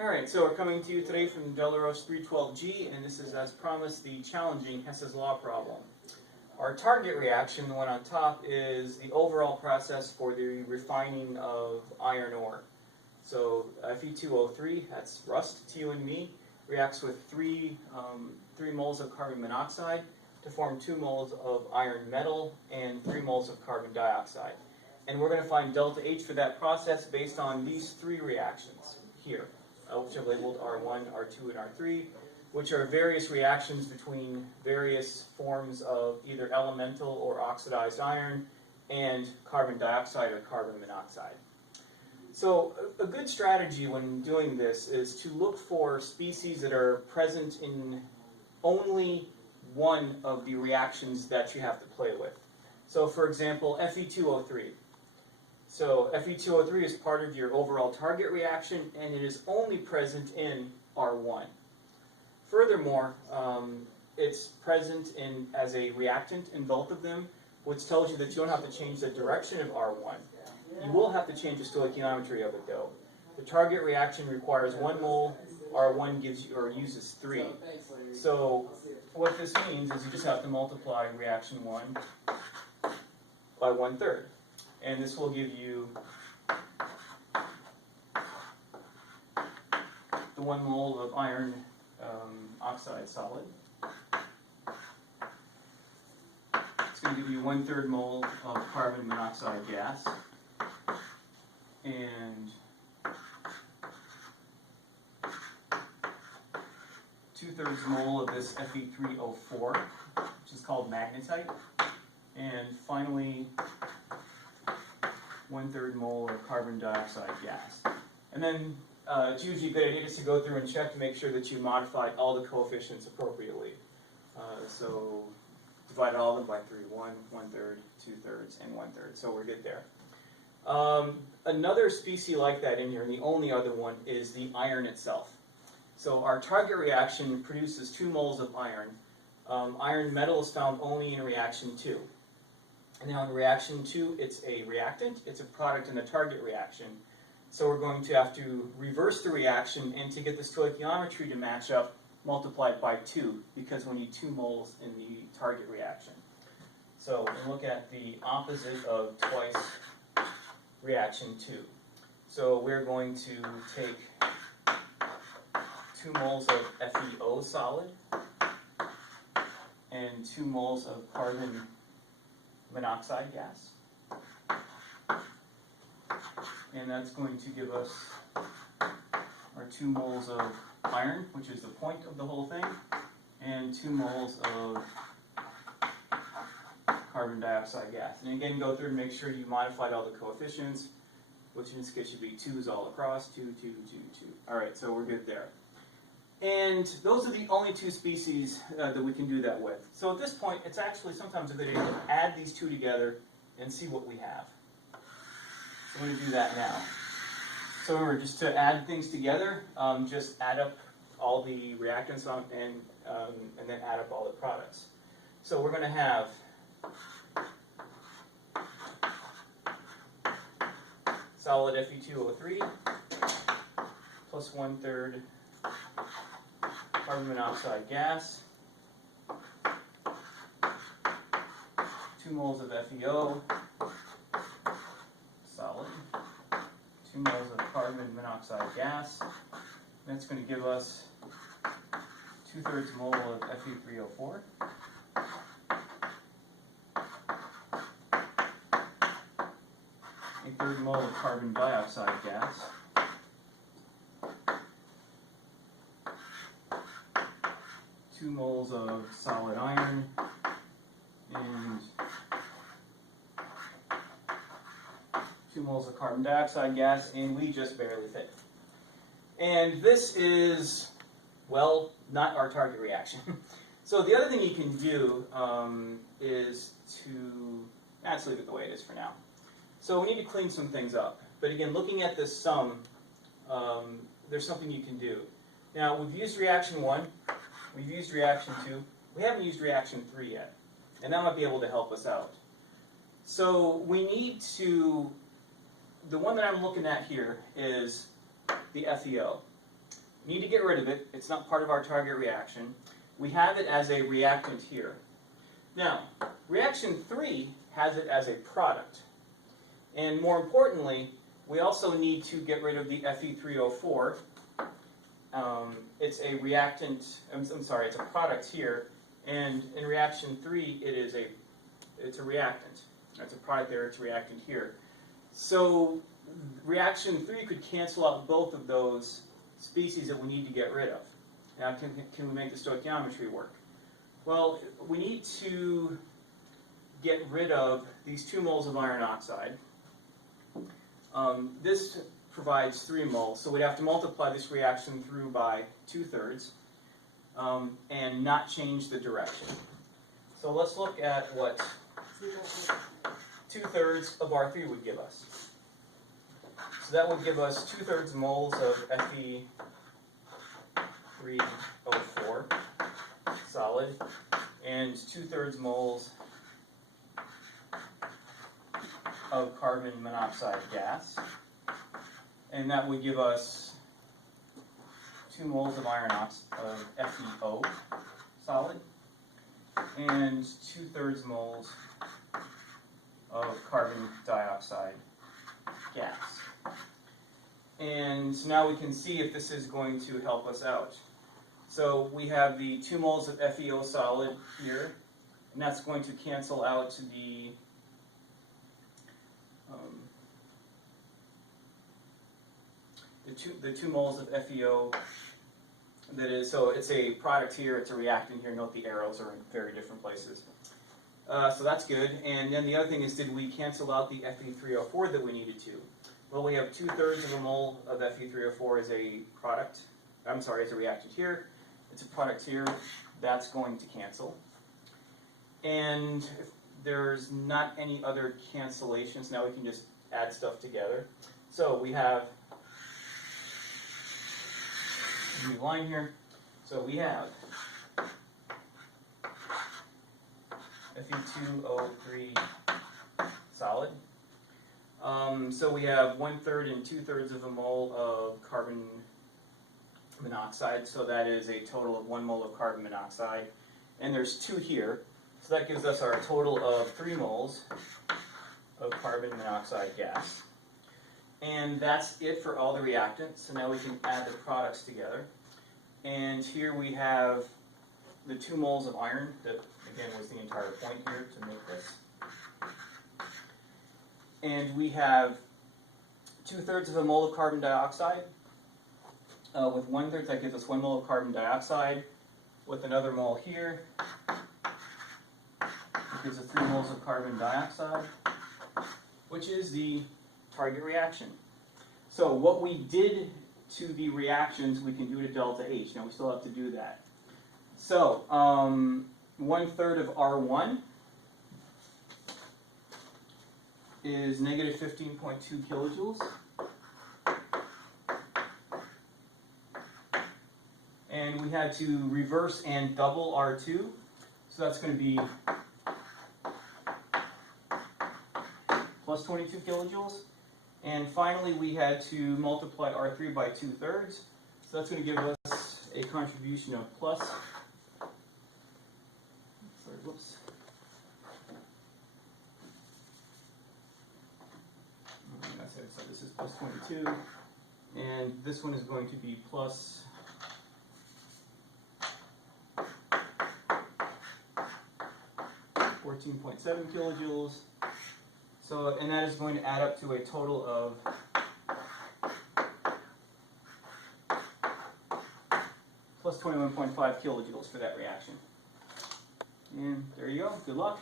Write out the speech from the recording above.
Alright, so we're coming to you today from Delaroche 312G, and this is, as promised, the challenging Hess's Law problem. Our target reaction, the one on top, is the overall process for the refining of iron ore. So Fe2O3, that's rust to you and me, reacts with 3 moles of carbon monoxide to form 2 moles of iron metal and 3 moles of carbon dioxide. And we're going to find delta H for that process based on these 3 reactions here, which are labeled R1, R2, and R3, which are various reactions between various forms of either elemental or oxidized iron and carbon dioxide or carbon monoxide. So a good strategy when doing this is to look for species that are present in only one of the reactions that you have to play with. So for example, Fe2O3. So Fe2O3 is part of your overall target reaction, and it is only present in R1. Furthermore, it's present as a reactant in both of them, which tells you that you don't have to change the direction of R1. You will have to change the stoichiometry of it, though. The target reaction requires 1 mole. R1 gives you, or uses 3. So what this means is you just have to multiply reaction 1 by 1/3. And this will give you the 1 mole of iron oxide solid. It's going to give you 1/3 mole of carbon monoxide gas. And 2/3 mole of this Fe3O4, which is called magnetite. And finally, 1/3 mole of carbon dioxide gas. And then it's usually a good idea just to go through and check to make sure that you modified all the coefficients appropriately. So divide all of them by 3, 1, 1/3, 2/3, and 1/3. So we're good there. Another species like that in here, and the only other one, is the iron itself. So our target reaction produces 2 moles of iron. Iron metal is found only in reaction 2. And now in reaction 2, it's a reactant, it's a product in the target reaction. So we're going to have to reverse the reaction, and to get the stoichiometry to match up, multiply it by 2, because we need 2 moles in the target reaction. So we'll look at the opposite of twice reaction 2. So we're going to take 2 moles of FeO solid and 2 moles of carbon monoxide gas. And that's going to give us our 2 moles of iron, which is the point of the whole thing, and 2 moles of carbon dioxide gas. And again, go through and make sure you modified all the coefficients, which in this case should be 2's all across, 2, 2, 2, 2. Alright, so we're good there. And those are the only 2 species that we can do that with. So at this point, it's actually sometimes a good idea to add these 2 together and see what we have. So I'm going to do that now. So remember, just to add things together, just add up all the reactants and then add up all the products. So we're going to have solid Fe2O3 plus 1/3 carbon monoxide gas, 2 moles of FeO solid, 2 moles of carbon monoxide gas. That's going to give us 2/3 mole of Fe3O4. A 1/3 mole of carbon dioxide gas. 2 moles of solid iron, and 2 moles of carbon dioxide gas, and we just barely fit. And this is, well, not our target reaction. So the other thing you can do is to, let's leave it the way it is for now. So we need to clean some things up. But again, looking at this sum, there's something you can do. Now, we've used reaction 1. We've used reaction 2. We haven't used reaction 3 yet, and that might be able to help us out. So we need to, the one that I'm looking at here is the FeO. Need to get rid of it. It's not part of our target reaction. We have it as a reactant here. Now, reaction 3 has it as a product. And more importantly, we also need to get rid of the Fe3O4. It's a reactant, I'm sorry, it's a product here. And in reaction 3, it's a reactant. That's a product there, it's a reactant here. So reaction 3 could cancel out both of those species that we need to get rid of. Now, can we make the stoichiometry work? Well, we need to get rid of these 2 moles of iron oxide. This provides 3 moles, so we'd have to multiply this reaction through by 2/3 and not change the direction. So let's look at what 2/3 of R3 would give us. So that would give us 2/3 moles of Fe3O4 solid and 2/3 moles of carbon monoxide gas. And that would give us 2 moles of iron oxide of FeO solid and 2/3 moles of carbon dioxide gas. And so now we can see if this is going to help us out. So we have the 2 moles of FeO solid here, and that's going to cancel out the 2 moles of FeO. That is, so it's a product here, it's a reactant here. Note the arrows are in very different places. So that's good. And then the other thing is, did we cancel out the Fe3O4 that we needed to? Well, we have 2/3 of a mole of Fe3O4 as a product. I'm sorry, as a reactant here. It's a product here. That's going to cancel. And if there's not any other cancellations, now we can just add stuff together. So we have a new line here. So we have Fe2O3 solid. So we have 1/3 and 2/3 of a mole of carbon monoxide. So that is a total of 1 mole of carbon monoxide. And there's 2 here. So that gives us our total of 3 moles of carbon monoxide gas. And that's it for all the reactants. So now we can add the products together. And here we have the 2 moles of iron that, again, was the entire point here to make this. And we have 2/3 of a mole of carbon dioxide. With 1/3, that gives us 1 mole of carbon dioxide. With another mole here, it gives us 3 moles of carbon dioxide, which is the target reaction. So what we did to the reactions, we can do to delta H. Now we still have to do that. So 1/3 of R1 is negative 15.2 kilojoules. And we had to reverse and double R2. So that's going to be plus 22 kilojoules. And finally, we had to multiply R3 by 2/3. So that's going to give us a contribution of plus. Sorry, whoops. That's it. So this is plus 22. And this one is going to be plus 14.7 kilojoules. So, and that is going to add up to a total of plus 21.5 kilojoules for that reaction. And there you go. Good luck.